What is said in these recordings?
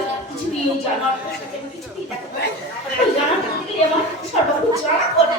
আজ কিছুদিন জানার সাথে কিছুদিন দেখা করে ওই জানাটা দিলে আমার সর্বক্ষণ জানা করে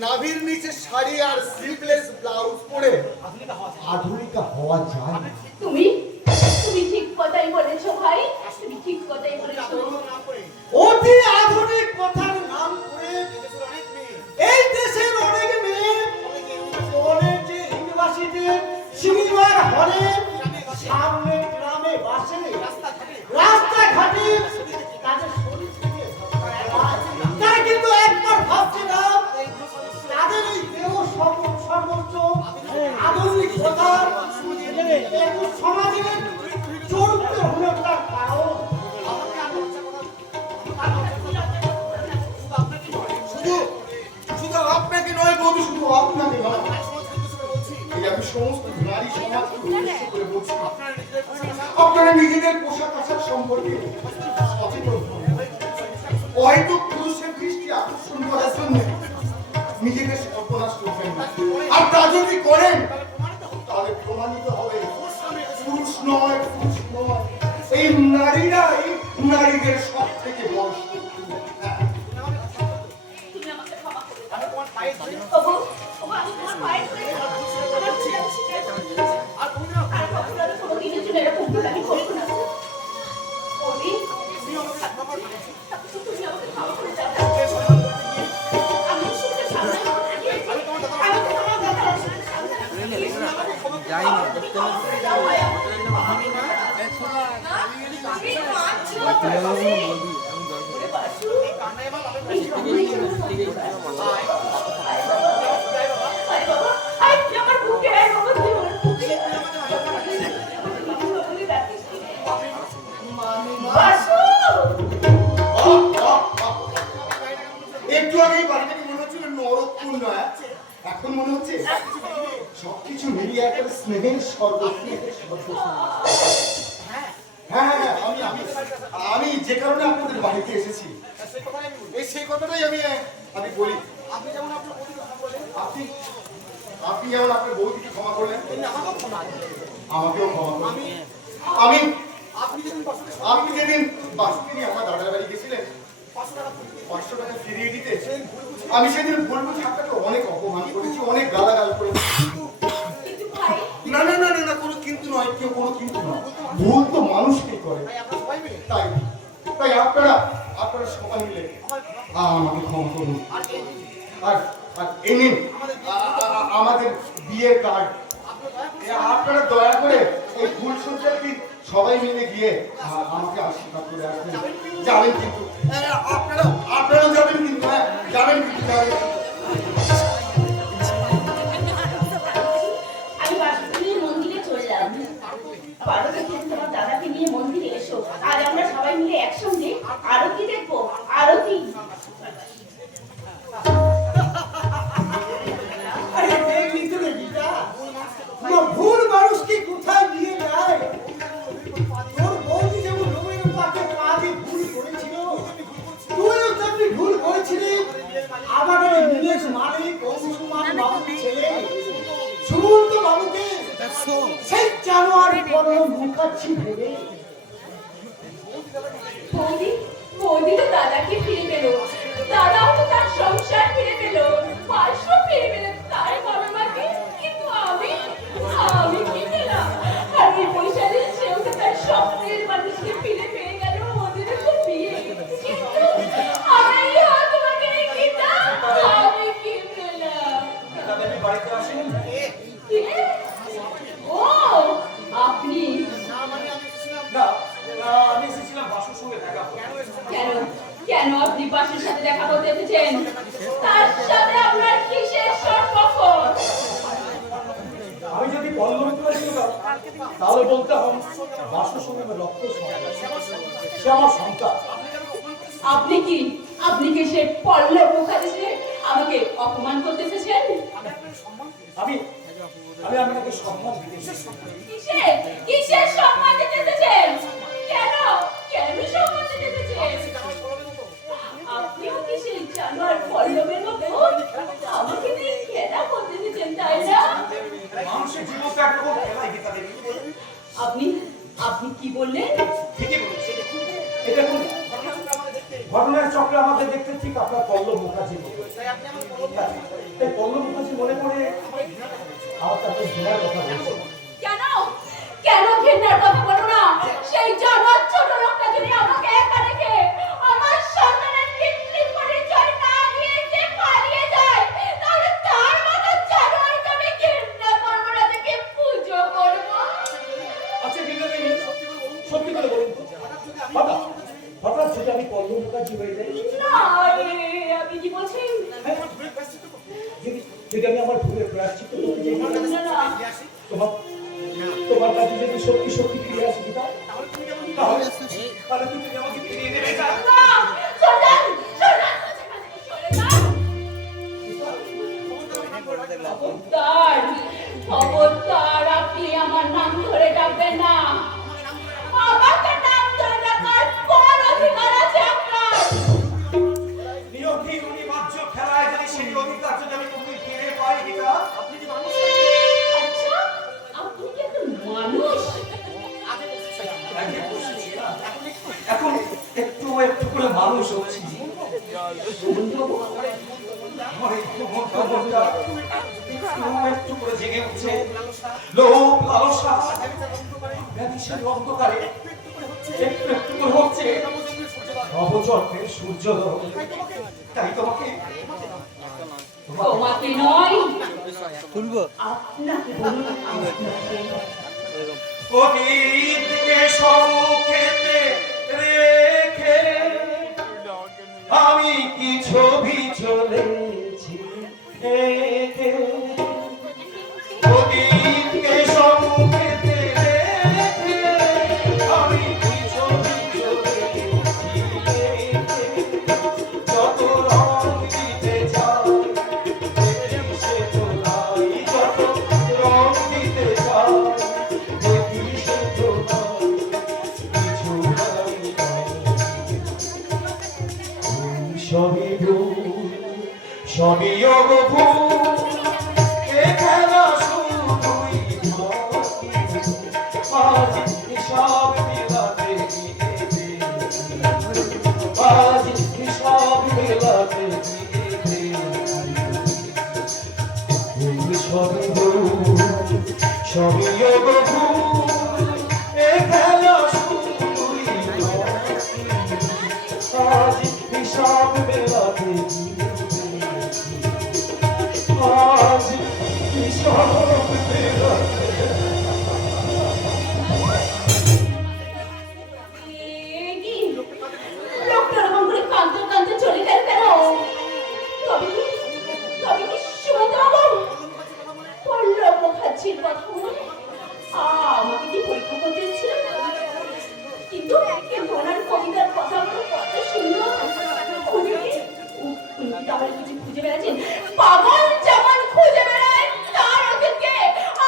নাভির নিচে শাড়ি আর স্লিভলেস ব্লাউজ পরে আধুনিকা হওয়া যায় না। তুমি ঠিক কথাই বলেছো ভাই, তুমি ঠিক কথাই বলেছো। অতি আধুনিক কথার নাম করে এই দেশের অনেক মেয়ে কলেজে ইউনিভার্সিটি সিনেমার হলে সামনে গ্রামে বাসে আপনাকে নয়, এই আমি সমস্ত নারী সমাজকে উদ্দেশ্য করে বলছি, আপনারা নিজেদের পোশাক আশাক সম্পর্কে সচেতন হন। হয়তো পুরুষের দৃষ্টি আকর্ষণ করার জন্য নিজেদের সর্বনাশ করবেন না। আর তা যদি করেন তাহলে প্রমাণিত হবে পুরুষ নয়, এই নারীরাই নারীদের সব থেকে বড় শত্রু। তুমি আমাকে ক্ষমা করে দাও। ওগো, ওগো, আমি তোমার পায়ে ধরে আমার ভুল আমি স্বীকার করে নিয়েছি। আর কখনো আমি কোনোদিনের জন্য এরকম ভুল আমি করবো না। ওরে, তুমি আমাকে ক্ষমা করে দাও। আমি শুনতে সামনে আমাকে ক্ষমা দাও। একটু আগেই বাড়িটাকে মনে হচ্ছিল নরকপুর নয়, এখন মনে হচ্ছে সবকিছু মিলিয়ে একটা স্নেহের হ্যাঁ হ্যাঁ হ্যাঁ, আমি যে কারণে আপনাদের বাড়িতে এসেছি সেই কথাটাই আমি বলি। আপনি যেমন আপনার বউদিকে ক্ষমা করলেন, আমাকেও ক্ষমা করলেন। আপনি যেদিন বাসুকে নিয়ে আমার দাদার বাড়ি গেছিলেন 500 টাকা ফিরিয়ে দিতে, আমি সেদিন ভুল বুঝে আপনাকে অনেক অপমান করেছি, অনেক গালাগাল করেছি। না না না না, কোনো কিন্তু নয়, কেউ কোনো কিন্তু নয়, ভুল তো মানুষকেই করে। তাই আপনারা সবাই মিলে আমাকে ক্ষমা করুন। আর এই নিন আমাদের বিয়ের কার্ড। আপনারা দয়া করে এই ভুল সূত্রের দিন সবাই মিলে গিয়ে আমাকে আশীর্বাদ করে আসবেন। যাবেন কিন্তু, আপনারাও যাবেন কিন্তু, হ্যাঁ যাবেন কিন্তু, যাবেন। আমি বাসুকে নিয়ে মন্দিরে চললাম। পার্বতী, তোমার দাদাকে নিয়ে মন্দিরে এসো, আজ আমরা সবাই মিলে একসঙ্গে আরতি দেখবো। আরতি ভুল মানুষকে কোথায় নিয়ে যায়? তোর বৌদি যেমন রোমের পাকে পা দিয়ে ভুল করেছিল, তুইও তেমনি ভুল করেছিলি। আমাদের নীলেশ মালিক অংশুমান বাবুর ছেলে সুমন্ত বাবুকে সেই জানোয়ারি পরম মুখাচ্ছি ভেবে বৌদি তো দাদাকে ফিরে পেল, দাদাও তো তার সংসার ফিরে পেল, পার্শ্ব ফিরে পেল তার বাবা মাকে। কিন্তু আমি কি পেলাম? আর এই বৈশালী সেও তো তার স্বপ্নের মানুষকে ফিরে পেয়ে গেল, ওদের তো বিয়ে। কিন্তু আমি তোমাকে কি আমি কি পেলাম? দাদাকে বাড়িতে আসেন। ও আপনি? না, আমি এসেছিলাম বাসুর সঙ্গে দেখা করতে। কেন আপনি বাসুর সাথে দেখা করতে এসেছেন? তার সাথে আপনার কিসের সম্পর্ক? আমি যদি পল্লবপুরে ছিলাম তাহলে বলতে হবে বাসুর সঙ্গে আমার রক্ত সম্পর্ক, সে আমার সন্তান। আপনি কি সে পল্লব মুখার্জি আমাকে অপমান করতে এসেছেন? আমি আপনাকে সম্মান দিতে এসেছি। কিসের সম্মান দিতে এসেছেন? কেন সম্মান দিতে এসেছেন? আপনিও কি সেই জানোয়ার পল্লবের মতো আমাকে নিয়ে খেলা করতে এসেছেন, তাই না? মানুষের জীবন তো একরকম খেলাই গীতা দেবী। আপনি কি বললেন? ঠিকই বলেছি। এটা কোন ঘটনার চক্রে আমাকে দেখতে ঠিক আপনার পল্লব মুখার্জি মতো। তাই পল্লব মুখার্জি মনে করে আমার তাকে ঘৃণার কথা বলছে। কেন ঘৃণার কথা বলো না? সেই জানোয়ার ছোট লোকটা যদি আমাকে একা রেখে আমার সন্তানের কৃত্রিম পরিচয় না দিয়ে যে পালিয়ে যায়, তাহলে তার মতো জানোয়ারকে আমি ঘৃণা করবো না, দেখে পুজো করবো। আচ্ছা গীতা দেবী, সত্যি করে বলুন তো, হঠাৎ যদি আমি পল্লব মুখার্জি হয়ে যাই? না, আপনি কি বলছেন? যদি আমি আমার ভুলের প্রায়শ্চিত্ত করতে চাই, না, তোমার কাছে যদি সত্যি ফিরে আসি গীতা, তাহলে তুমি আমাকে ফিরিয়ে দেবে। না, খবরদার খবরদার আপনি আমার নাম ধরে ডাকবেন না। আমাকে নাম ধরে ডাকার কোন অধিকার আছে আপনার? নিয়তি উনি বাহ্য খেলায় যদি সেই অধিকার যদি আমি কোনোদিন ফিরে পাই গীতা, আপনি কি মানুষ? আচ্ছা আপনি কি একটা মানুষ? আগে বসেছি না, এখন একটু একটু করে মানুষ হচ্ছি। আমার এই মনটা একটু করে জেগে উঠছে। লোভ লালসা ব্যাধিসের অন্ধকারে একটু একটু করে হচ্ছে নবজন্মের সূর্যোদয়। তাই তোমাকে তোমাকে নয় আপনাকে বলুন, আপনাকে। অতীতকে সম্মুখেতে রেখে আমি কি ছবি চলেছি এঁকে। অতীতকে সম্মুখেতে রেখে আমি কি ছবি চলেছি এঁকে। যত রং দিতে চাই দেখি সে তোলাই, যত রং দিতে চাই দেখি সে তোলাই, কিছু নাই সবই ভুল, সবই অগভুল, এ খেলা শুধুই ফাঁকি। আজ হিসাব মেলাতে গিয়েছে, আজ হিসাব মেলাতে গিয়েছে। ভুল সবই ভুল, সবই অগভুল, এ খেলা শুধুই ফাঁকি। আজ হিসাব মেলাতে গিয়েছি, আজ হিসাব মেলাতে। এ কি? লোকটা ওরকম করে কাঁদতে কাঁদতে চলে গেল কেন? তবে কি সুমন্তবাবু পল্লব মুখার্জির কথা মনে? আমাকে কি পরীক্ষা করতে এসেছিলেন? কিন্তু ওনার কবিতার কথাগুলো কত সুন্দর। উনি তাহলে কিছু খুঁজে বেড়াচ্ছেন, পাগল যেমন খুঁজে বেড়ায় তার অতীতকে,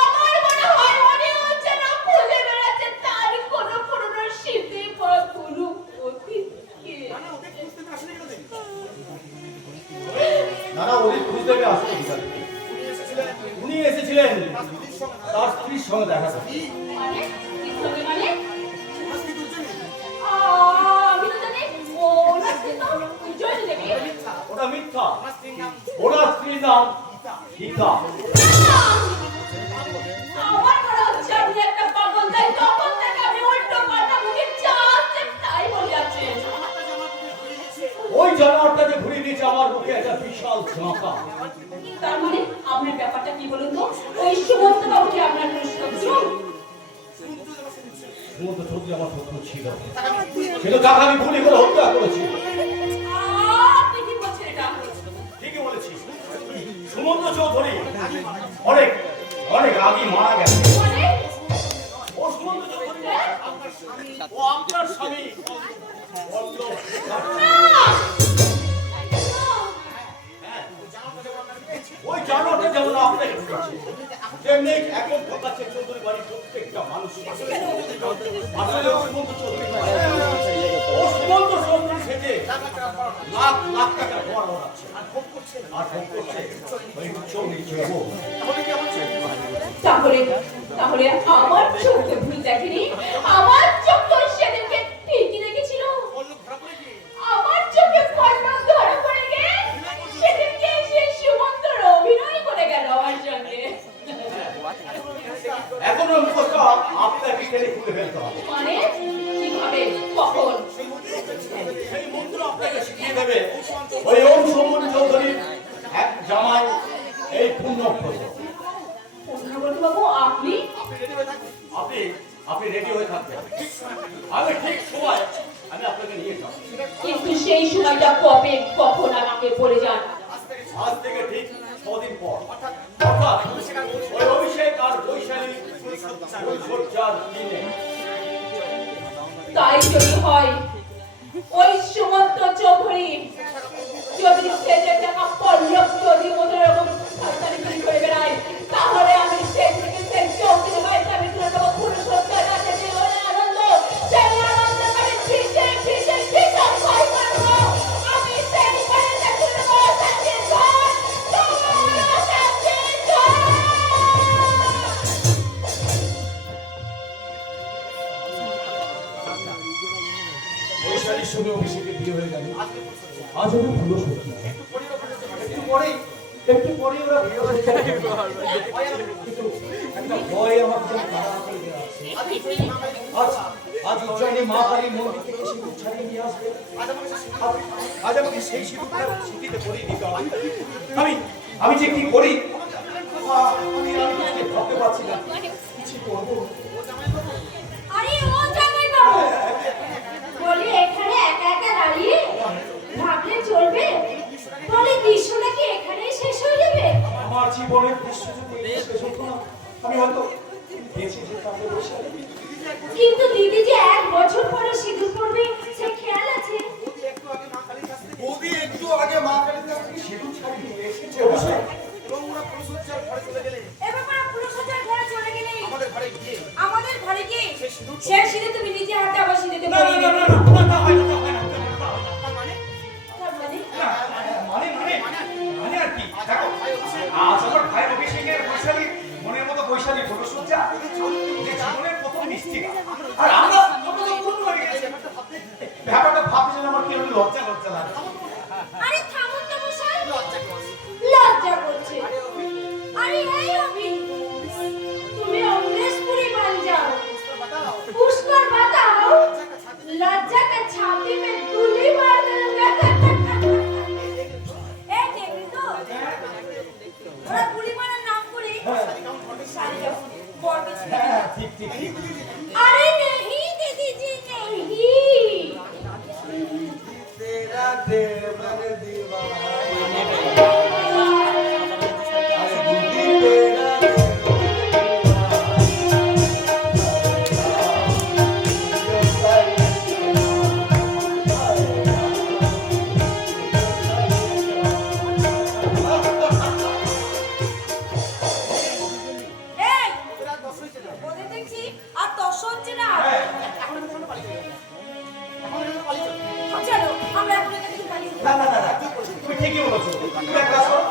আমার মনে হয় মনে হচ্ছে না খুঁজে বেড়াচ্ছেন তার কোনো পুরনো স্মৃতি বা কোনো অতীতকে। না না, উনি খুঁজতে পেয়ে আসতে উনি এসেছিলেন তার স্ত্রীর সঙ্গে দেখা করতে। মানে কি সঙ্গে মানে? আমি তো জানি ওনার স্ত্রী তো জয়নী দেবী। ওটা মিথ্যা, ওনার স্ত্রীর নাম গীতা। আমার মনে হচ্ছে আপনি একটা পাগল, তাই তখন থেকে আমি উল্টো পাল্টা মুখে যা আসছে তাই বলে যাচ্ছেন। ওই জানোয়ারটাকে ঘুরিয়ে দিয়েছে আমার মুখে একটা বিশাল ঝাঁকা। তার মানে আপনার ব্যাপারটা কি বলুন তো? ওই সুমন্ত বাবু কি আপনার কোনো শত্রু? সুমন্ত চৌধুরী আমার শত্রু ছিল, কিন্তু তাকে আমি গুলি করে হত্যা করেছি। আপনি কি বলছেন এটা? ঠিকই বলেছি, সুমন্ত চৌধুরী অনেক অনেক আগে মারা গেছে। মানে ও সুমন্ত চৌধুরী ও আপনার স্বামী পল্লব। ওই জানোয়ারটা যেমন আপনাকে ঠকাচ্ছে, তেমনি এখন ঠকাচ্ছে চৌধুরী বাড়ির প্রত্যেকটা মানুষ। আসলে ও সুমন্ত চৌধুরী নয়। ও সুমন্ত চৌধুরী সেজে লাখ লাখ টাকা ঘর ওড়াচ্ছে আর ভোগ করছে ওই চৌধুরী ছেলে। তাহলে তাহলে আমার চোখে ভুল দেখেনি, আমার চোখ তো সেদিনকে ঠিকই দেখেছিল। আমার চোখে পল্লব ধরা পড়ে গিয়ে সেদিনকে সে সুমন্তর অভিনয় করে গেল আমার সঙ্গে। এখন ওই মুখটা আপনাকে টেনে খুলে ফেলতে হবে। মানে কিভাবে, কখন? সেই মন্ত্র আপনাকে শিখিয়ে দেবে ওই ওম সুমন চৌধুরীর এক জামাই এই পুণ্যভোজ। পূর্ণব্রত বাবু আপনি আপনি আপনি রেডি হয়ে থাকবেন, আমি ঠিক সময় আমি আপনাকে নিয়ে যাব। কিন্তু সেই সময়টা কবে কখন আমাকে বলে যান। আজ থেকে ঠিক 6 দিন পর, অর্থাৎ ওই অভিষেক আর বৈশালী সজ্জার দিনে। তাই যদি হয় ওই সুমন্ত চৌধুরী যদি সেজে টাকা পল্লব যদি মতো এরকম তাড়াতাড়ি করে বেড়ায় বৈশালীর সঙ্গে অভিষেকের বিয়ে হয়ে গেল। আজ ওদের ভুলো সত্যি। একটু পরে ওরা বিয়ে হয়ে যাবে। কিন্তু একটা ভয় আমার যেন তাড়া করে দেওয়া আছে। আজ উজ্জয়িনী মা কালী মন্দির থেকে সিঁদুর ছাড়িয়ে নিয়ে আসবে। আজ আমাকে সেই সিঁদুরটা সিঁথিতে পরিয়ে দিতে হবে। আমি যে কি করি আমি ভাবতে পারছি না। কিছু করবো। আরে ও জামাই বাবু, বলি এখানে একা একা দাঁড়িয়ে ভাবলে চলবে? বলি দৃশ্যটা কি এখানেই শেষ হয়ে যাবে? আমার জীবনের দৃশ্য যদি শেষ হতো না, আমি হয়তো বেঁচে যেতাম বৈশালী। কিন্তু দিদি যে 1 বছর পরে সিঁদুর পরবে সে খেয়াল আছে? বৌদি একটু আগে মা কালীর কাছ থেকে সিঁদুর ছাড়িয়ে নিয়ে এসেছে। অবশ্যই। এবার পুরো সজ্জার ঘরে চলে গেলে আমাদের ঘরে কি সে সিঁদুর তুমি নিজে হাতে আবার সিঁদুরতে না পরিয়ে না দেবে? না না হয় না হয় না। তার মানে? মানে আর কি? দেখো, আজ আমার ভাইয়ের অভিষেকের বৈশালী মনের মতো বৈশালী ফটোসজ্জা যে জীবনের প্রথম মিষ্টি। আর আমরা পূর্ণ হয়ে গেছি। ব্যাপারটা ভাবতে যেন আমার কি লজ্জা লজ্জা লাগে। আরে থামুন তো মশাই, লজ্জা করছে। আরে এই অভি, তুমি অমরেশপুরি মান যাও, পুষ্কর বাতাও, लज्जा का छाती में गोली मार दूंगा। ए देखी तो ওরা গুলি মারার নাম করে শাড়িটা বড় কিছু ঠিক ঠিক ঠিক। আরে नहीं दीदी जी नहीं, तेरा देवर दीवाना ওদের দেখছি আর দশ হচ্ছে না। চলো আমরা এখন এখান থেকে পালিয়ে যাই। না না না না, তুমি ঠিকই বলেছো। তুমি এক কাজ করো,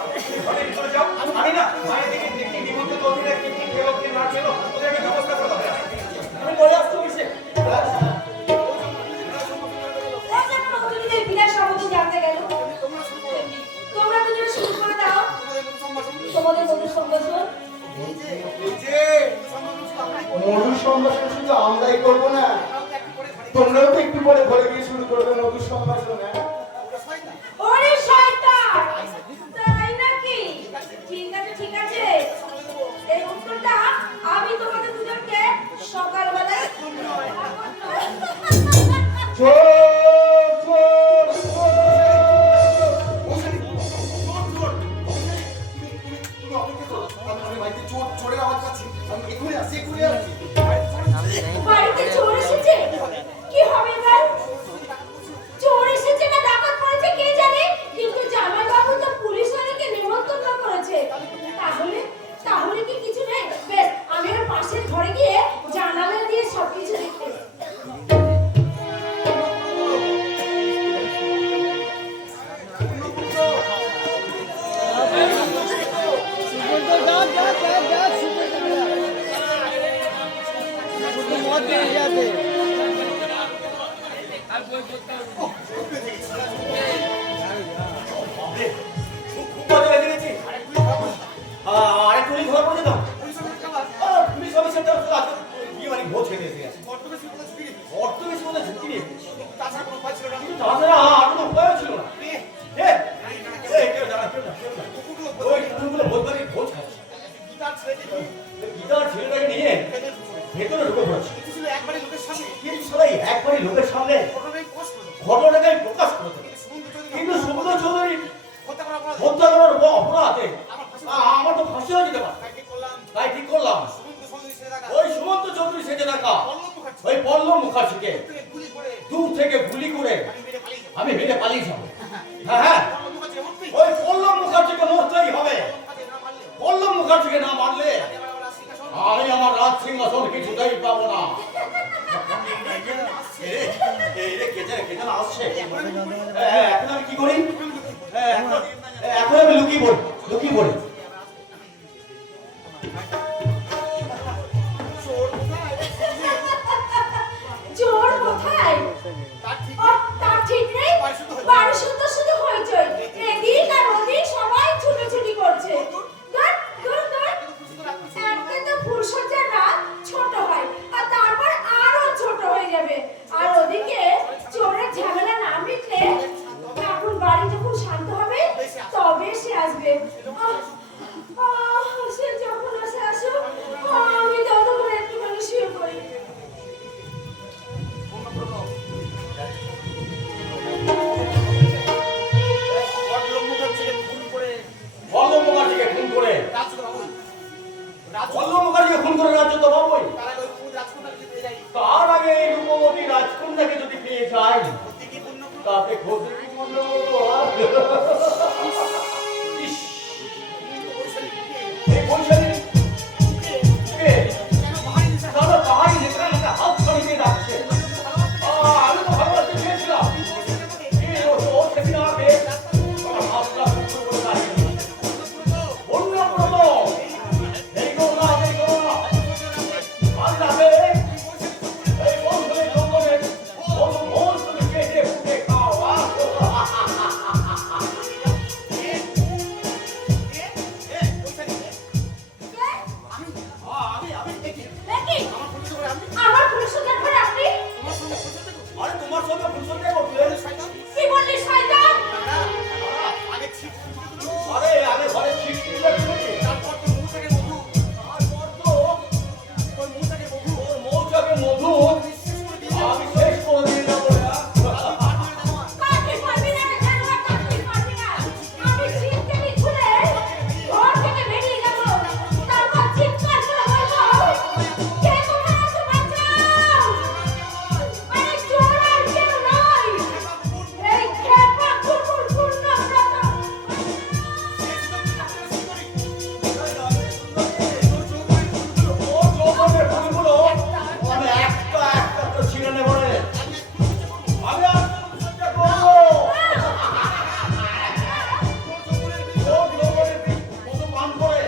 ঘরে ভিতরে যাও। আমি না বাইরে থেকে দেখি নিমন্ত্রিত অতিথিরা কি কি খেলো কি না খেলো ওদের আমি ব্যবস্থা করে দেবো। আমি বলে আসছি অফিসে। ও যেমন অতিথিদের বিদায় সম্বন্ধে জানতে গেল, তোমরা দুজনে শুরু করে দাও তোমাদের মধুর সম্ভাষণ। মধুর সম্ভাষণ শুধু আমরাই করবো না, তোমরাও তো একটু পরে ঘরে গিয়ে শুরু করবে মধুর সম্ভাষণ। ওরে শয়তান, তাই নাকি? ঠিক আছে ঠিক আছে, এই উত্তরটা আমি তোমাদের দুজনকে সকালবেলায় চোর চোর চোর চোরের আওয়াজ পাচ্ছি, আমি এখনই আসছি এখনই আসছি। বাড়িতে চোর এসেছে, কি হবে এবার? চোর এসেছে না ডাকাত পড়েছে কে জানে, কিন্তু জামাইবাবু তো পুলিশ ওদেরকে নিমন্ত্রণ করেছে। তাহলে তাহলে কি কিছু নেই? বেশ, আমি ওর পাশের ঘরে গিয়ে জানালা দিয়ে সবকিছু দেখে খুব মজা লেগে গেছে। আরে পুলিশ ঘর পড়ে দাও। পুলিশ অফিসারটা বিয়ে বাড়ি ভোজ খেতে এসে গেছে। অর্থ বেশি বলে ঝুঁকি নিয়ে কিন্তু তাছাড়া আর কোনো উপায় ছিল না। কেউ জানা ওই কুকুরগুলো ভোজ বাড়ি ভোজ খাচ্ছে। গিটার ছেলেটাকে নিয়ে ভেতরে ঢুকে পড়েছে। কিন্তু সবাই একবারই লোকের সামনে ঘটনাটাকে প্রকাশ করে দেবে। কিন্তু সুব্রত চৌধুরী হত্যা করার অপরাধে আমার তো ফাঁসি হয়ে যেতে পারে। তাই ঠিক করলাম ওই সুমন্ত চৌধুরী সেজে থাকা ওই পল্লব মুখার্জিকে দূর থেকে গুলি করে আমি মেরে পালিয়ে যাবো। হ্যাঁ হ্যাঁ, ওই পল্লব মুখার্জিকে মরতেই হবে। পল্লব মুখার্জিকে না মারলে আমি আমার রাজ সিংহাসন কিছুতেই পাবো না। এখন আমি কি করি? এখন আমি লুকিয়ে পড়ি লুকিয়ে পড়ি। চোর কোথায়? রূপবতী রাজকন্যাকে যদি পেয়ে যাই তাতে ঘটে কি মনে হলো আর? ইস, এই বৈশালী কে? দাদা পাহাড়ি নেতা আমাকে হাত ছড়িয়ে দিয়ে ডাকছে। আমি তো ভালোবাসতে চেয়েছিলাম, ও সেদিন আমাকে আমার হাতটা মুঠো করে দাঁড়িয়ে দিয়েছে। অন্যব্রত, এই গো না, এই গো না। আজ রাতে এই বন্ধুদের জঙ্গলে কত মন তুমি কেটে ফুটে খাও। নাকি আমার পুরুষদের ঘরে আপনি আরে তোমার সঙ্গে ফুলসজ্জা করতে কি বললি শয়তান? আরে আরে ঘরে সৃষ্টি তারপর তো মৌচাকে মধু আমি শেষ করে দিয়ে যাবো না। কাটতে পারবি না রে জানোয়ার, কাটতে পারবি না। আমি শীত থেকে খুলে ঘর থেকে বেরিয়ে যাব, তারপর চিৎকার করে বলবো, কে কোথায় আছো বাঁচাও? আরে চোর আর কেউ নয়, এই খেপা কুকুর পূর্ণব্রত। ও যৌবনের ফুলগুলো আমি একটা একটা তো ছিঁড়ে নেবো রে। আমি আর ফুলসজ্জা করবো। ও যৌবনের মধু পান করে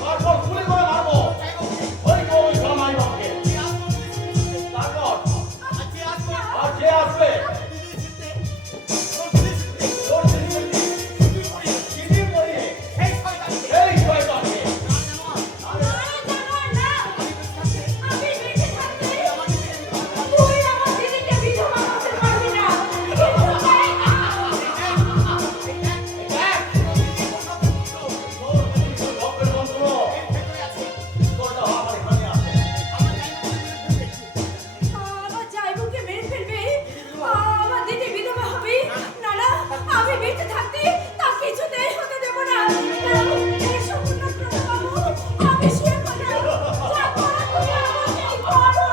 তারপর গুলি করে মারবো ওই গো ওই জামাই বাবুকে। তারপর আর যে আসবে তোর সিঁড়ি পড়িয়ে এই শয়তানকে। আরে জানোয়ার না, আমি বেঁচে থাকতে তুই আমার দিদিকে বিধবা করতে পারবি না। কিন্তু পারে না। বাপের মন্ত্র তোরটা আমার এখানে আছে। আমার জায়বুকে মেরে ফেলবে, আমার দিদি বিধবা হবে। না না, আমি বেঁচে থাকতে তা কিছুতেই হতে দেব না। এই সম্পূর্ণ বাবু, আমি শুয়ে পড়লাম। যা করো তুমি আমাকেই করো।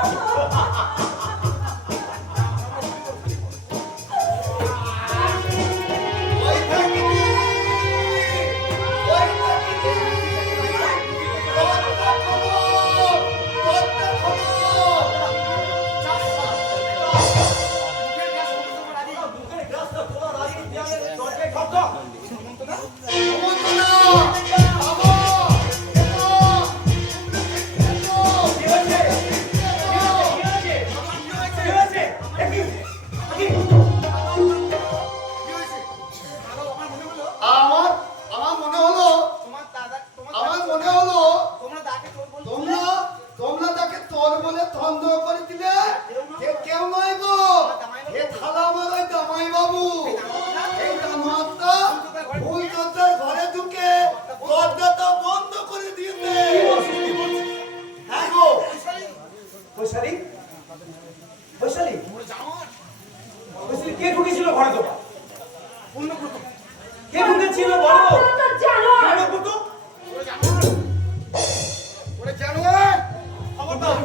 ওই থাকিনি, ওই থাকিনি, দরজা খোলো, দরজা খোলো। মুখের গ্লাসটা খোলা রাখি দেয়ালের দরজায় ঠক ঠক। সমন্তনা, থামো, এসো, এসো। কি হয়েছে? কি হয়েছে? কি হয়েছে? আমার আমার মনে হলো তোমরা তোমরা তাকে তোর বলে সন্দেহ করে দিলে। কেউ নয় গো, এ থালা আমার ওই জামাই বাবু। এই জানোয়ারটা ফুলচন্দ্রের ঘরে ঢুকে দরজাটা বন্ধ করে দিয়েছে। হ্যাঁ গো, বৈশালী বৈশালী বৈশালী কে ঢুকেছিল ঘরে তোমার? কে ঢুকেছিল বলো? তো জানোয়ার। খবরদার।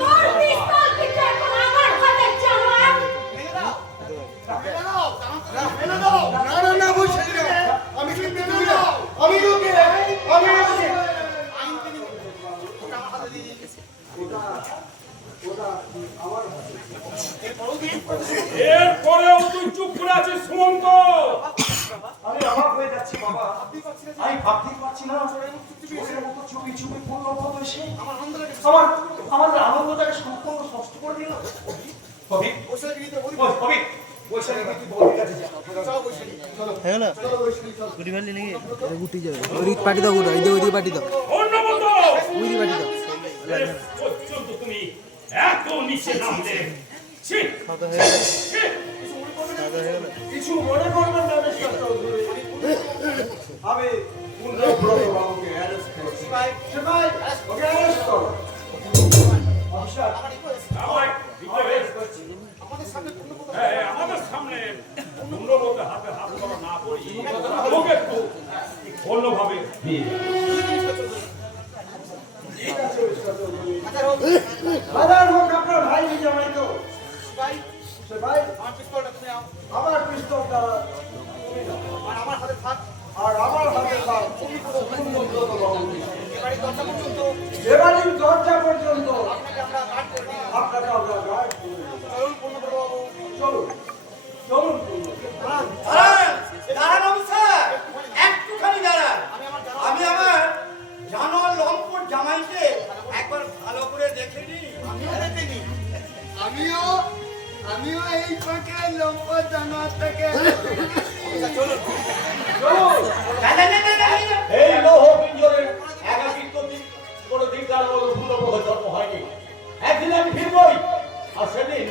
তোর পিস্তল থেকে এখন আমার হাতে জানোয়ার। মেরে দাও। না না না বৈশালী না, আমি কিন্তু আমি লোকে আমি লোকে। এরপরেও তুই চুপ করে আছিস সুমন্ত? আমি অবাক হয়ে যাচ্ছি বাবা, আমি ভাবতেই পারছি না চোরের মতো চুপি চুপি পূর্ণব্রত এসে আমার আনন্দটাকে সম্পূর্ণ নষ্ট করে দিল। কবি বৈশালী তুই বলির কাছে যা। পার্টি দাও ওই পার্টি দাও অন্যমত ওই পার্টি দাও এর পর্যন্ত তুমি এত নিচে নামলে ছি! ছি! কিছু মনে করবেন না মিস্টার চৌধুরী, আমি পূর্ণব্রত বাবুকে অ্যারেস্ট করেছি। সেটাই ওকে অ্যারেস্ট করো। অফিসার আমায় ভিতরে আমাদের সামনে পূর্ণবতে হাতে হাত করা না পড়ি ওকে একটু অন্যভাবে দিয়ে যাও। হাজার হোক আপনার ভাই জামাই তো ভাই সে ভাই আমার পিস্তলটা তুমি নাও আমার পিস্তলটা তুমি নাও। আর আমার হাতে থাক আর আমার হাতে দাও তুমি কোনো সুন্দর বাবু এবারে দরজা পর্যন্ত এবারের দরজা পর্যন্ত আপনাকে আমরা গার্ড করে দিই আপনাকে আমরা গাইড করে দেব। চলুন পূর্ণপ্রভু বাবু চলুন চলুন দাঁড়ান অফিসার, একটুখানি দাঁড়ান। আমি আমার জানোয়ার লম্পট জামাইকে একবার ভালো করে দেখে নিই। আমিও এই ফাঁকে লম্পট জানোয়ারটাকে চলুন না, না, না, না, না, না। এই লৌহ পিঞ্জরের একাকিত্ব কোনো দিক তার পূর্ণপ্রভু জন্ম হয়নি। একদিন আমি ফিরবই, আর সেদিন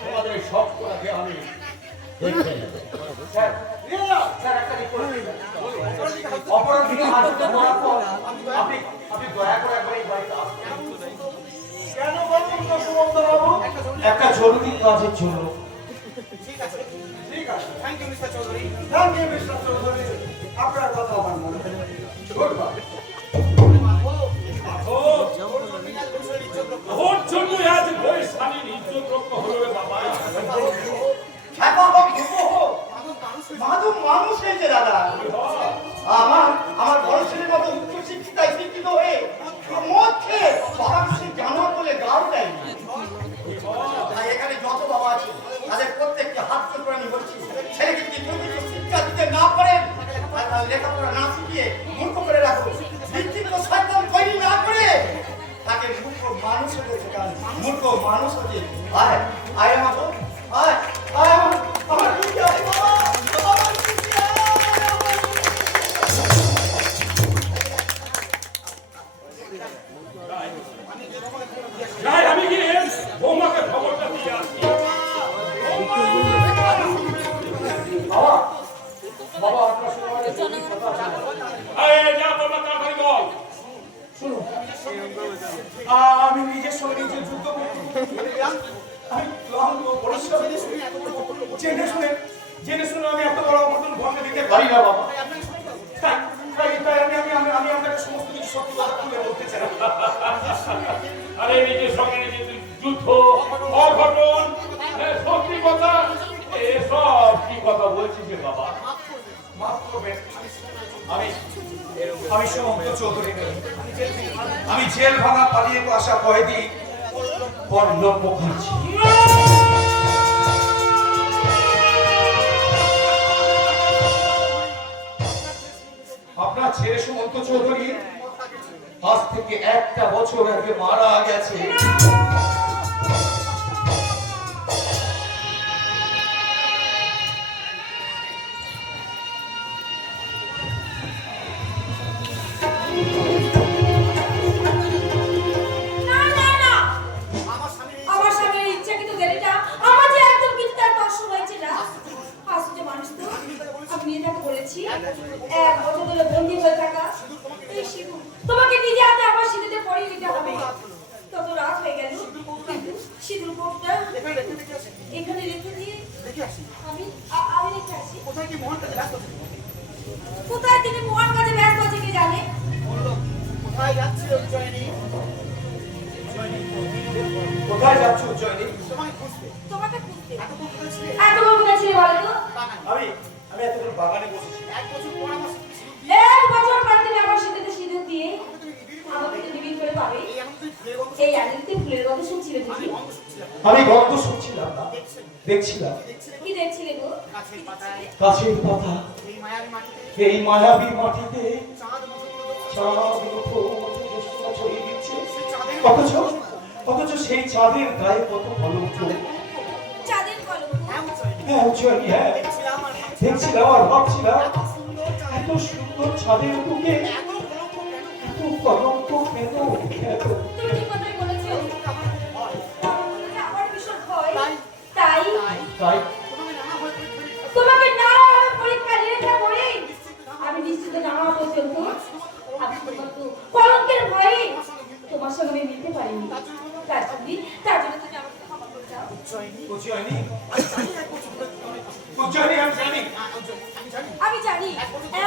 তোমাদের সব কটাকে আমি দেখে নেব। স্যার, স্যার একটা রিকোয়েস্ট। অপরাধ থেকে হাসপাতাল করার পর আপনি দয়া করে একবার এই বাড়িতে আসবেন। কেন বলুন তো সুমন্ত বাবু একটা জরুরি কাজের জন্য। ঠিক আছে thank you Mister Chowdhury. Thank you Mister Chowdhury আপনার কথা আমার মনে হয় গুড বাই ওর জন্য আজ বই স্বামীর ইজ্জত রক্ষা হলো রে বাবা। খ্যাপা হোক, ধুপো হোক, মাধব মানুষ হয়েছে দাদা। আমার বড় ছেলের মতো উচ্চ শিক্ষিতায় শিক্ষিত হয়ে মধ্যে বাবাকে জানোয়ার বলে গাল দেয়। তাই এখানে যত বাবা আছে তাদের প্রত্যেককে হাত জোর করে আমি বলছি, ছেলেকে যদি প্রকৃত শিক্ষা দিতে না পারেন, তার লেখাপড়া না শিখিয়ে মূর্খ করে রাখো। বিক্ষিপ্ত শয়তান তৈরি না করে তাকে মূর্খ মানুষ হতে শেখান। মূর্খ মানুষ হতে আয় আয় আমার তো, আয় আয় আমার দুটি আছে বাবা, আমার দুটি যাই আমি গিয়ে বৌমাকে খবরটা দিয়ে আসি। বাবা, বাবা আপনার সঙ্গে এই যা তোমরা তাড়াতাড়ি বল। শুনুন, আমি নিজের সঙ্গে নিজে যুদ্ধ করতে আমি ক্লান্ত পরিশ্রম জেনে শুনে আমি এত বড় অঘটন ঘটে দিতে পারি না বাবা। তাই আমি আপনাকে সমস্ত কিছু সত্যি কথা তুলে বলতে চাই। আরে নিজের সঙ্গে নিজে তুই যুদ্ধ অঘটন সত্যি কথা এসব কি কথা বলছিস রে বাবা? মাফ করবেন, আমি সুমন্ত চৌধুরী নই। আমি জেল ভাঙা পালিয়ে আসা কয়েদি পল্লব মুখার্জি। আপনার ছেলে সুমন্ত চৌধুরী আজ থেকে 1 বছর আগে মারা গেছে। না না না আমার স্বামীর ইচ্ছাকৃত দেরিটা আমার যে একদম কিন্তু তার কষ্ট হয়েছে না। আসলে মানুষ তো আমি মেয়েটাকে বলেছি 1 বছর ধরে বন্দি হয়ে থাকা এই সিঁদুর তোমাকে নিজে হাতে আমার সিঁদুরে পরিয়ে দিতে হবে। তত রাত হয়ে গেল কিন্তু সিঁদুর কোপটা এখানে রেখে দিয়ে আমি রেখে আসি। কোথায় তিনি মোহন কাজে ব্যস্ত আছে কি জানে। কোথায় যাচ্ছ উজ্জয়িনী? কোথায় যাচ্ছ উজ্জয়িনী? তোমাকে খুঁজতে এত বলতে ছিল বলে তো। আমি এতক্ষণ বাগানে বসেছি। 1 বছর পর তুমি আমার সিঁদুরে সিঁদুর দিয়ে আমাকে নিবিড় করে পাবে। এই আনন্দে ফুলের গন্ধ শুনছিলে তুমি? আমি গল্প শুনছিলাম না, দেখছিলাম কি দেখছিলে গো? গাছের পাতা এই মায়াবী মাটিতে চাঁদ মুঠো জ্যোৎস্না ছড়িয়ে দিচ্ছে। অথচ সেই চাঁদের গায়ে কত কলঙ্ক। চাঁদের কলঙ্ক। হ্যাঁ উজ্জয়িনী, হ্যাঁ দেখছিলাম আর ভাবছিলাম এত সুন্দর চাঁদের বুকে এত কলঙ্ক কেন? তুমি ঠিক কথাই বলেছো। আমার ভীষণ ভয়। তাই তাই তোমাকে না পরীক্ষা নিরীক্ষা করে আমি নিশ্চিত জানা পর্যন্ত আমি তোমাকে কলঙ্কের ভয়ে তোমার সঙ্গে আমি মিলতে পারিনি। তার জন্য তুমি আমাকে ক্ষমা করে দাও। উজ্জয়িনী, উজ্জয়িনী আমি জানি আমি জানি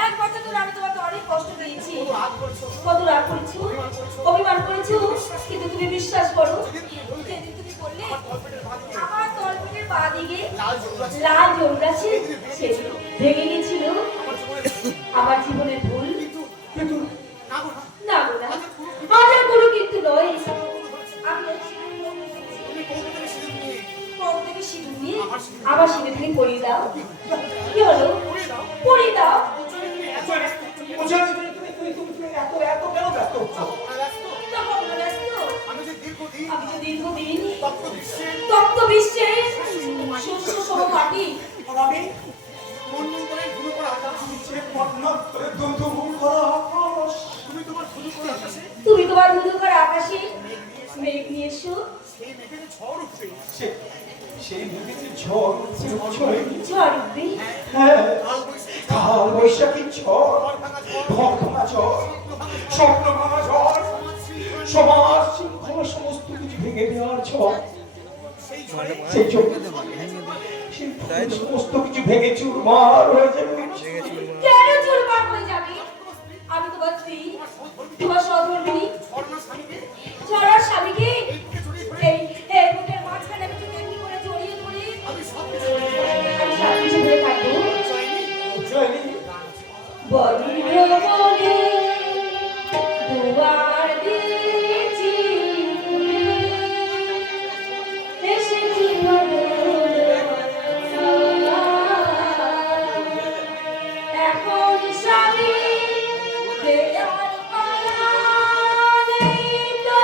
1 বছর ধরে আমি তোমাকে অনেক কষ্ট দিয়েছি, কত রাগ করেছো, অভিমান করেছো, কিন্তু তুমি বিশ্বাস করো, যেদিন তুমি বললে আমার তলপেটের বাঁদিকে লাল জমরাছে, সেদিন ভেঙে গেছিল আমার জীবনের ভুল। কিন্তু না গো না, হাজার কোনো কিন্তু নয়। আমি কম থেকে সিঁদুর নিয়ে আমার সিঁদুর থেকে পরিয়ে দাও। কি হলো? পরিয়ে দাও। এত কেন ব্যস্ত হচ্ছ? তখন বলে আসতো, আমি যে দীর্ঘদিন আমি তো দীর্ঘদিন তপ্ত বিশ্বে তপ্ত বিশ্বে শস্য সম মাটি, আমি মন্বন্তরের ধুলো করা আকাশ নিচে মন্বন্তরের ধুধু করা আকাশ। তুমি তোমার ধুধু করা আকাশে তুমি তোমার ধুধুকর আকাশে মেঘ নিয়ে এসো। সেই মেঘের ঝড় উঠবে। সেই মেঘের ঝড় উঠছে, ঝড় ঝড় উঠবে, হ্যাঁ, কাল বৈশাখী ঝড়, ঘর ভাঙা ঝড়, স্বপ্ন ভাঙা ঝড়, সমাজ শৃঙ্খলা সমস্ত কিছু ভেঙে দেওয়ার ঝড়। সেই ঝড়ে সমস্ত কিছু ভেঙে চুরমার হয়ে যাবে। কেন চুরমার হয়ে যাবে? আমি তোমার স্ত্রী, তোমার সহধর্মিণী, ঝড়ার স্বামীকে এই এই বুকের মাঝখানে আমি যদি এমনি করে জড়িয়ে ধরি, আমি সব কিছু ভুলে থাকবো। বজ্রবনে দুবার দিয়েছি এসেছি এখন স্বামী দেয়ার পালা নেই তো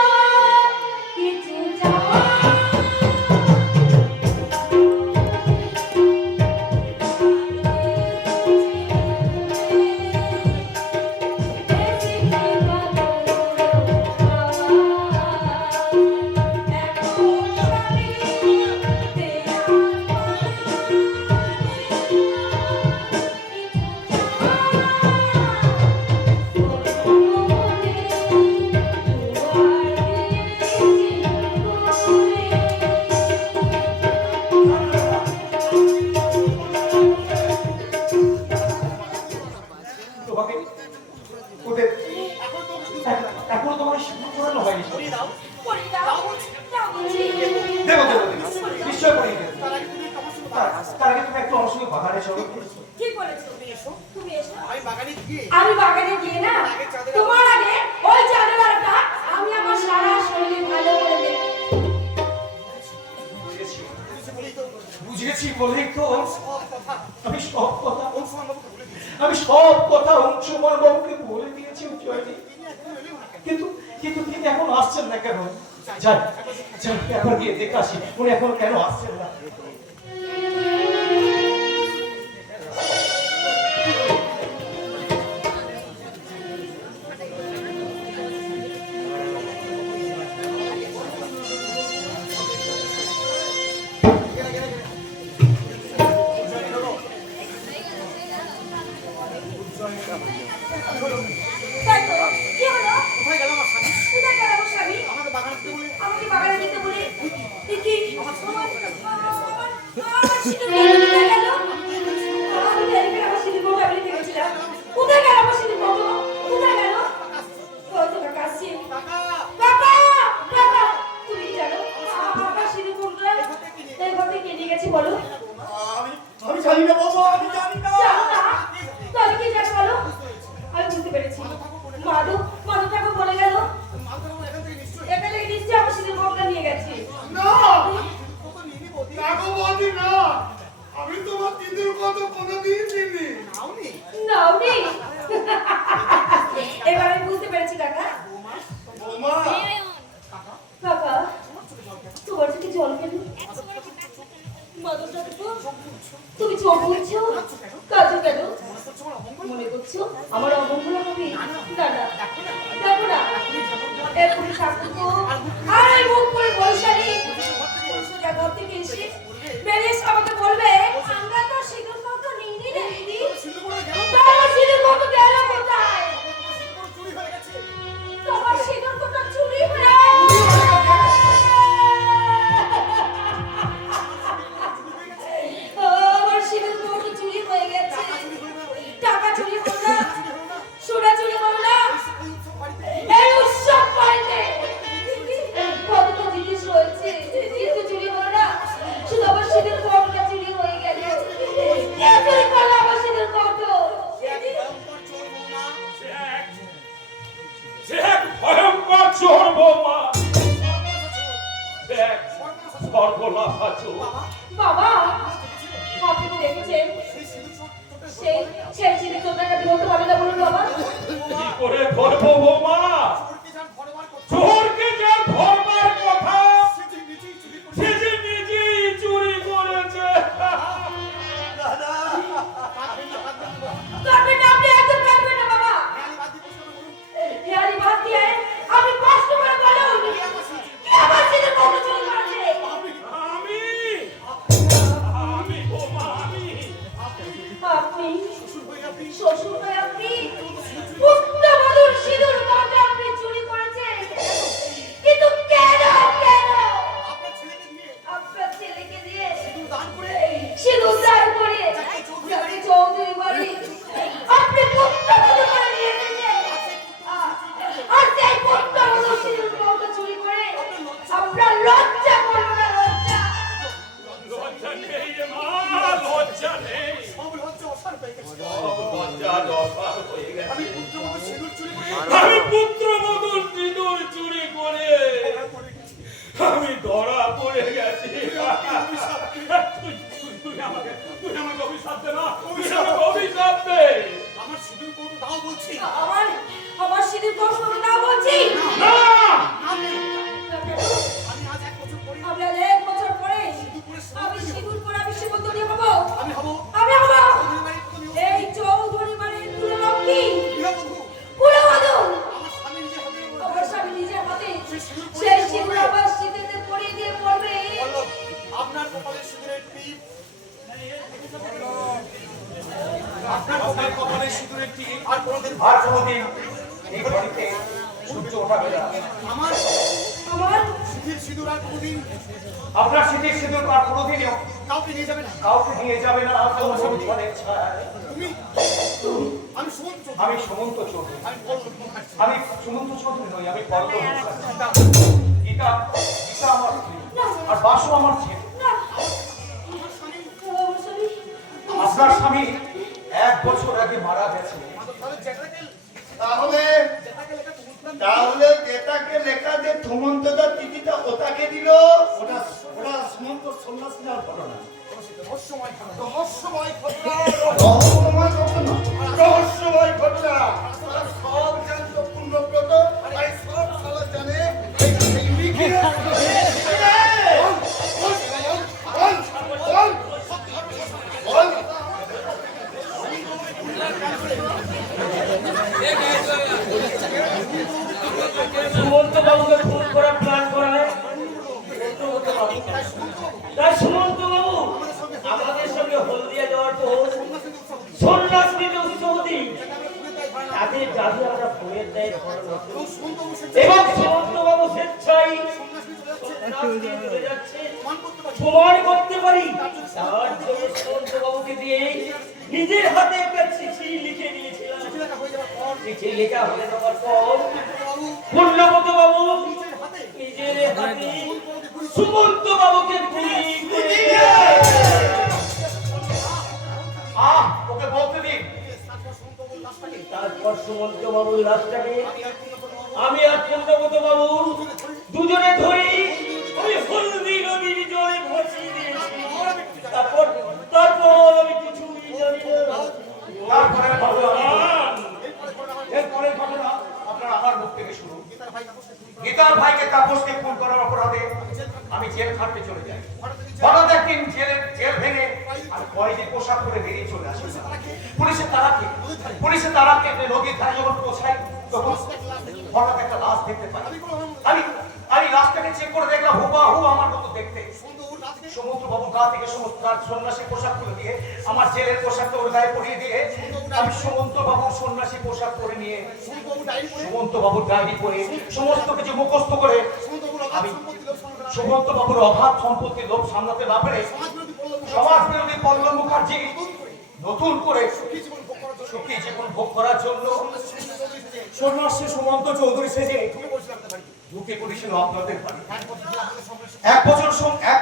কিছু চাওয়া। তোমাকে ওদের এখনো তোমার শুরু করানো হয়নি। দেবো নিশ্চয় করিয়ে দেবো। তার আগে তুমি একটু আমার সঙ্গে বাগানে চলো। কি করেছো? তুমি এসো। আমি বাগানে গিয়ে আমি বাগানে গিয়ে না, তোমার আগে ওই চাঁদের আলোটা আমি আমার সারা শরীরে ভালো করে দেখি। বুঝেছি বলেই তো আমি সব কথা অংশমান বাবুকে বলে দিয়েছি। কিন্তু কিন্তু তিনি এখন আসছেন না কেন? যাই একবার গিয়ে দেখে আসি উনি এখন কেন আসছেন না। তাই তো, কি হলো? কোথায় গেল আমার স্বামী? কোথায় গেল আমার স্বামী? আমাকে বাগানে যেতে বলে। আমাকে বাগানে যেতে বলে দেখি আমার সিঁদুর কোথায় গেল? আমি এখানে আমার সিঁদুর কোথায় আমি দেখেছিলাম। কোথায় গেল আমার সিঁদুর কোথায়? কোথায় গেল? ওই তো কাকা আসছে। কাকা, কাকা, তুমি কি জানো আমার সিঁদুর কোথায়? এই ঘরে কে নিয়ে গেছে বলো? আমি জানি না বাবা, আমি জানি না। জানো না? তাহলে কি জানো বলো? আমি বুঝতে পেরেছি। মাধব ঠাকুর বলে গেল এখান থেকে নিশ্চয়ই আমার সিঁদুর কোথায় নিয়ে গেছে। না না গো বৌদি না, আমি তোমার তিনদিন কত কোনোদিন চিনি নাওনি। এবার আমি বুঝতে পেরেছি কাকা। বৌমা কাকা, তোমার চোখে জল কেন? মাধব ঠাকুর, তুমি চোখ বুঝছো? কাজু কেন? মনে করছো আমার অমঙ্গল হবে? না না, দেখো না এক্ষুনি ঠাকুর আর এই মুখ করে বৈশালী সোজা ঘর থেকে এসে বেরিয়ে এসে আমাকে বলবে আমরা তো সিঁদুর কত নিইনি রে দিদি। তোমার সিঁদুর কত গেল কোথায়? তোমার সিঁদুর কত চুরি হয়ে আমার সিঁদুর কত চুরি হয়ে গেছে। টাকা চুরি হলো না, সোনা চুরি হলো না, এই উৎসব বাড়িতে বৌমা দেখ সর্বনাশা চোখ বাবা আপনি কি দেখেছেন সেই সেই চিনি চোখটাকে বলতে পারবে না বলুন বাবা কি করে ধরবো বৌমা চোরকে যা ধরবার কথা সে যে নিজেই চুরি করেছে কাটবেন না আপনি একদম কাটবেন না বাবা হেয়ারি বাদ দিয়ে আমি কষ্ট করে বলুন কি আমার ছেলে কত চুরি করেছে আমি বৌমা আমি আপনি শ্বশুর হয়ে আপনি পুত্রবধূর সিঁদুর কাটা আপনি চুরি করেছেন কিন্তু কেন কেন আপনার ছেলেকে দিয়ে সিঁদুর দান করে যাকে চৌধুরী বাড়ি আপনি পুত্রবধূ করে নিয়ে এসেছেন আর সেই পুত্রবধূর সিঁদুর কাটা চুরি করে আপনার লজ্জা করলো না লজ্জা লজ্জা নেই রে মা লজ্জা নেই লজ্জা দরকার হয়ে গেছে আমি পুত্রবধূর সিঁদুর চুরি করে আমি ধরা পড়ে গেছি তুই আমাকে অভিশাপ দে না তুই আমাকে অভিশাপ দে আমার সিঁদুর কৌটো দাও বলছি আমার সিঁদুর প্রশ্ন না বলছি না আমি আজ 1 বছর পরে আমরা 1 বছর পরে আমি সিঁদুর পরে আমি শিবতরী হব আমি হব আমি হব চৌধুরী বাড়ির প্রথম এই চৌধুরী বাড়ির কুললক্ষ্মী গৃহবধূ কুলবধূ আমার স্বামী নিজে হবে আমার স্বামী নিজের হাতে সেই সিঁদুর আমার শীতেতে পরিয়ে দিয়ে পড়বে বল্লভ আপনার কপালে সিঁদুরের টিপ আপনার কপালে সিঁদুরের টিপ আর কোনোদিন এই বাড়িতে সূর্য ওঠাবে না আমার আমার সিঁথির সিঁদুর আর কোনোদিন আপনার সিঁথির সিঁদুর আর কোনোদিনও কাউকে নিয়ে যাবে না কাউকে নিয়ে যাবে না তোমার ছায় তুমি আমি সুমন্ত চৌধুরী। আমি সুমন্ত চৌধুরী আমি বল্লভ মুখার্জি। আমি সুমন্ত চৌধুরী নই আমি বল্লভ গীতা গীতা আমার স্ত্রী আর বাসু আমার ছেলে না আমার স্বামী আপনার স্বামী 1 বছর আগে মারা গেছে তাহলে জ্যাঠাকে তাহলে যেটাকে লেখা যে থুমন্তদার তিথিটা ওটাকে দিল ওটা ওটা সুমন্ত সন্ন্যাসীর ঘটনা রহস্যময় ঘটনা। রহস্যময় ঘটনা। রহস্যময় ঘটনা রহস্যময় ঘটনা ওরা সব জানতো পূর্ণব্রত আর সব সালা জানে এই লিখে বল সুমন্ত বাবুকে খুন করার প্ল্যান করায় তাই সুমন্ত বাবু আমাদের সঙ্গে হলদিয়া যাওয়ার পর সন্ন্যাস নিতে উৎসব দিই তাদের জাদু আমরা ফোনের দেয় এবং সুমন্ত বাবু স্বেচ্ছায় সন্ন্যাস নিয়ে চলে যাচ্ছে প্রমাণ করতে পারি তার জন্য সুমন্ত বাবুকে দিয়ে নিজের হাতে একটা চিঠি লিখে নিয়েছিলাম চিঠি লেখা হয়ে যাওয়ার পর পূর্ণব্রত বাবু নিজের হাতে সুমন্ত বাবুকে গুলি করে ওকে বলতে দিন তারপর সুমন্ত বাবুর লাশটাকে আমি আর পূর্ণব্রত বাবু দুজনে ধরে আমি হলদি নদীর জলে ভাসিয়ে দিয়েছি তারপর আমি কিছুই জানি না এরপরের ঘটনা আপনারা আমার মুখ থেকে শুনুন গীতার ভাইকে তাপসকে খুন করার অপরাধে আমি জেল খাটতে চলে যাই হঠাৎ একদিন জেল ভেঙে আমি কয়েদি পোশাক করে বেরিয়ে চলে আসি পুলিশের তারাকে নদীর ধারে যখন পৌঁছাই তখন হঠাৎ একটা লাশ দেখতে পাই আমি লাশটাকে চেক করে দেখলাম হুবাহু আমার মতো দেখতে সমুদ্র বাবুর গা থেকে সমস্ত সন্ন্যাসী পোশাক খুলে দিয়ে আমার জেলের পোশাকটা ওর গায়ে পরিয়ে দিয়ে আমি সমন্ত বাবুর সন্ন্যাসী পোশাক পরে নিয়ে সুমন্ত বাবুর ডায়েরি পড়ে সমস্ত কিছু মুখস্থ করে আমি সুমন্ত বাবুর অভাব সম্পত্তির লোভ সামলাতে না পেরে সমাজ বিরোধী পল্লব মুখার্জি নতুন করে সুখী জীবন ভোগ করার জন্য সন্ন্যাসী সুমন্ত চৌধুরী সেজে ঢুকে পড়েছিল আপনাদের বাড়ি 1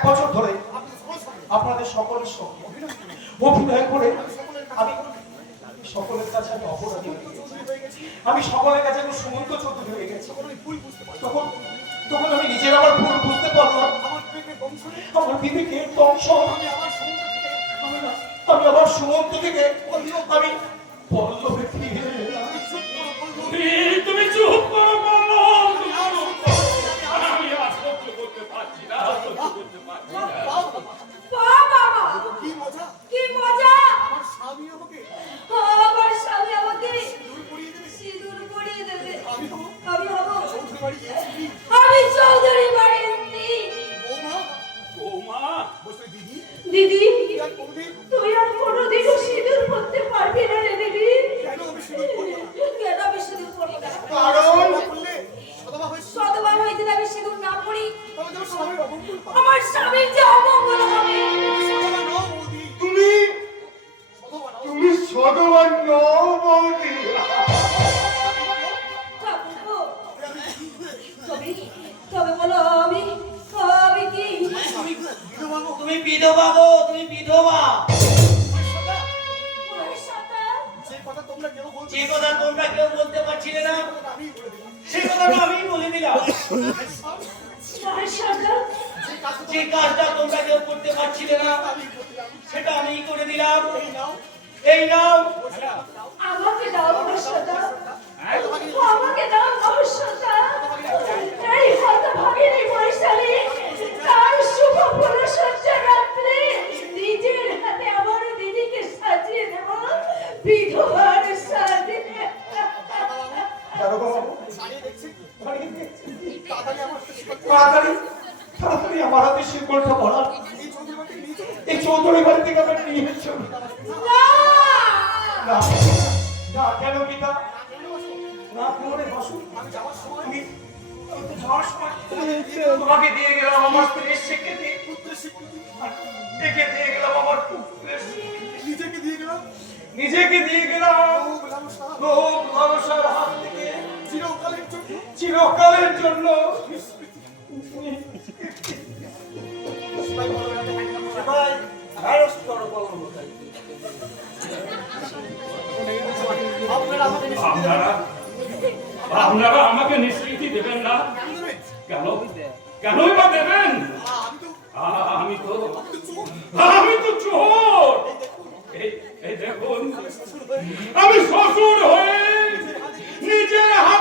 বছর ধরে আপনাদের সকলের সঙ্গে অভিনয় করে আমি সকলের কাছে আমি অপরাধী হয়ে গেছি। আমি সকলের কাছে এখন সুমন্ত চৌধুরী হয়ে গেছি। তখন তখন আমি নিজের আমার ভুল বুঝতে পারলাম। আমার বিবেকের দংশন। আমি আবার সুমন্ত থেকে আমি পল্লবে ফিরে এলাম। তুমি চুপ করো পল্লব, তুমি চুপ করো। আমি আর সহ্য করতে পারছি না, সহ্য করতে পারছি না। বাহ বাবা, কি মজা! কি মজা! আমার স্বামী আমাকে আমার স্বামী আমাকে সিঁদুর পরিয়ে দেবে। সিঁদুর পরিয়ে দেবে। আমি হব আমি হব চৌধুরী বাড়ির স্ত্রী। আমি চৌধুরী বাড়ির স্ত্রী। বৌমা, বৌমা, বসে দিদি, দিদি, তুই আর কোনোদিন তুই আর কোনোদিনও সিঁদুর পরতে পারবি না রে দিদি। কেন আমি সিঁদুর পরবো না? কেন আমি সিঁদুর পরবো না? কারণ না করলে সদবা হয়ে শতবার হইতে আমি সিঁদুর না পরি, তবে যেন স্বামীর অমঙ্গল হয়। আমার স্বামীর যে অমঙ্গল হবে। সদবা নও বৌদি, তুমি সদবা নও। তুমি সদবান নও বৌদি। ঠাকুরপো, তবে বলো আমি কি? বিধবা গো, তুমি বিধবা গো, তুমি বিধবা। সদা, পয়সাটা যে কথা তোমরা কেউ বলছো যে কথা তোমরা কেউ বলতে পারছিলে না, আমি বলে দিলাম। সে কথাটা আমি বলে দিলাম। পয়সাটা যে কাজটা যে কাজটা তোমরা কেউ করতে পারছিলে না, আমি করলাম, সেটা আমি করে দিলাম। এই নাও, এই নাও। আমাকে দাও পয়সাটা, আমাকে দাও পয়সাটা। এই হতভাগিনী বৈশালী তার শুভ পুরুষের রাত্রে নিজের হাতে আমার দিদিকে সাজিয়ে দেব বিধবার সাজে। দারোগা বাবু, দাঁড়িয়ে দেখছি, দাঁড়িয়ে দেখছি। তাড়াতাড়ি আমার শেষ করতে হবে। তাড়াতাড়ি তাড়াতাড়ি আমার হাতে শিকড়টা পড়া। এই চৌধুরী বাড়িতে নিয়ে যাবো। এই চৌধুরী বাড়ি থেকে আমার নিয়ে এসো। না না না, কেন পিতা? কেন আসো? না কেন বাসু? আমি যাওয়ার সময় আমি তো যাওয়ার সময় তোমাকে দিয়ে গেলাম আমার স্ত্রীর স্বীকৃতি, পুত্রের স্বীকৃতি, একে দিয়ে গেলাম আমার পুত্রের স্বীকৃতি, নিজেকে দিয়ে গেলাম নিজেকে দিয়ে গেলাম লোভ লালসা, লোভ লালসার হাত থেকে চিরকালের জন্য চিরকালের জন্য। সবাই ভালো লাগে, হাঁটি না করে। ভাই, আরস করো বলো ভাই। আপনারা আমাকে নিশ্চিত দিলেন। আপনারা আপনারা আমাকে নিষ্কৃতি দেবেন না? কেন দেবেন? কেন কেনই বা দেবেন? আমি তো আমি তো চোর। আমি তো চোর। এই দেখুন, আমি শ্বশুর হয়ে নিজের হাতে